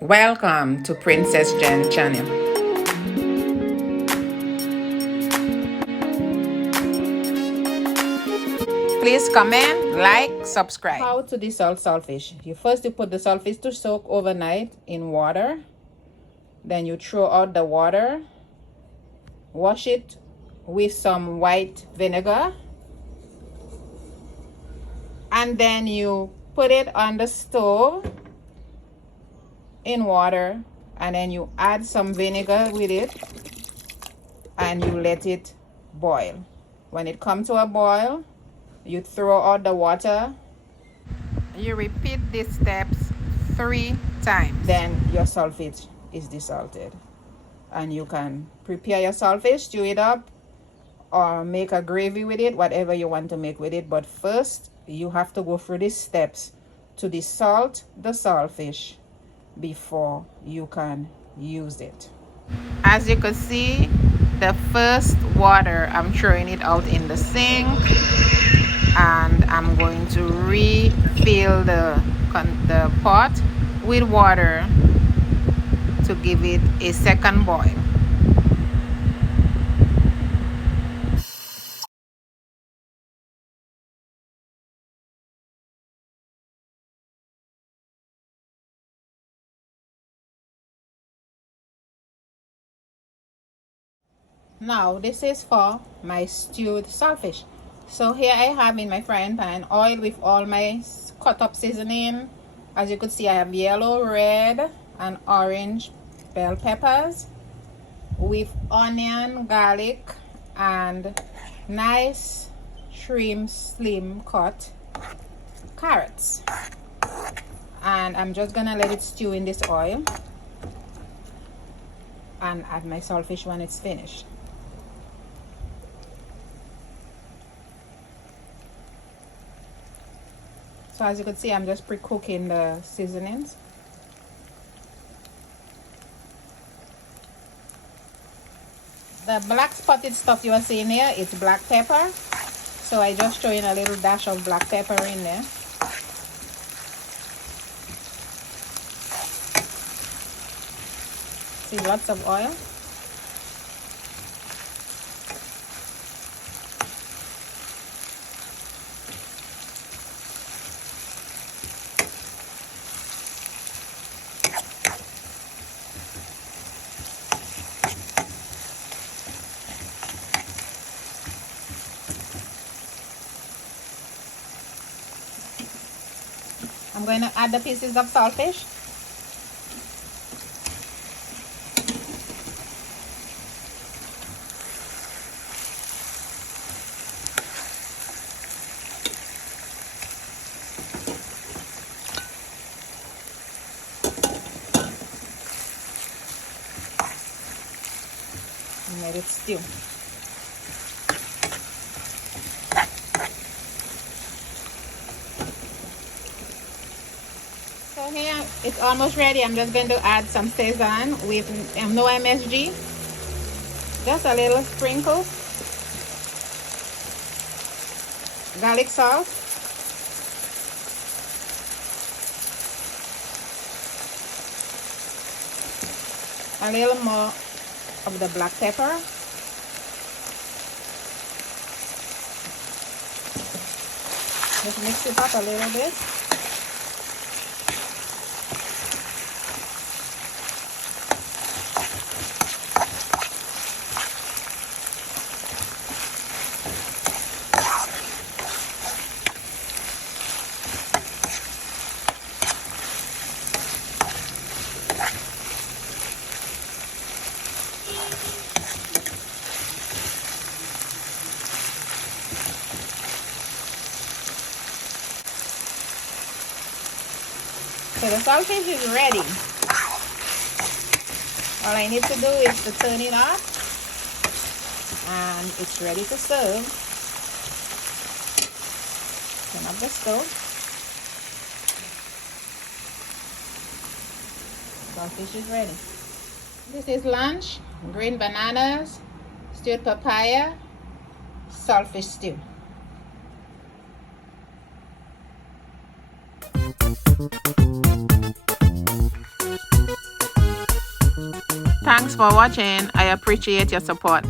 Welcome to Princess Jen channel. Please comment, like, subscribe. How to desalt saltfish. You put the saltfish to soak overnight in water. Then you throw out the water. Wash it with some white vinegar. And then you put it on the stove in water. And then you add some vinegar with it. And you let it boil. When it comes to a boil, you throw out the water. You repeat these steps 3 times. Then your saltfish is desalted. And you can prepare your saltfish, stew it up, or make a gravy with it, whatever you want to make with it. But first, you have to go through these steps to desalt the saltfish before you can use it. As you can see, the first water, I'm throwing it out in the sink, and I'm going to refill the pot with water to give it a second boil. Now this is for my stewed saltfish. So here I have in my frying pan oil with all my cut up seasoning. As you could see, I have yellow, red, and orange bell peppers with onion, garlic, and nice trim slim cut carrots. And I'm just gonna let it stew in this oil and add my saltfish when it's finished. So as you can see, I'm just pre-cooking the seasonings. The black spotted stuff you are seeing here, it's black pepper. So I just throw in a little dash of black pepper in there. See, lots of oil. I'm going to add the pieces of saltfish. And let it stew. So here it's almost ready. I'm just going to add some Szechuan with no MSG. Just a little sprinkle. Garlic sauce. A little more of the black pepper. Just mix it up a little bit. So the saltfish is ready. All I need to do is to turn it off and it's ready to serve. Turn up the stove. Saltfish is ready. This is lunch: green bananas, stewed papaya, saltfish stew. Thanks for watching. I appreciate your support.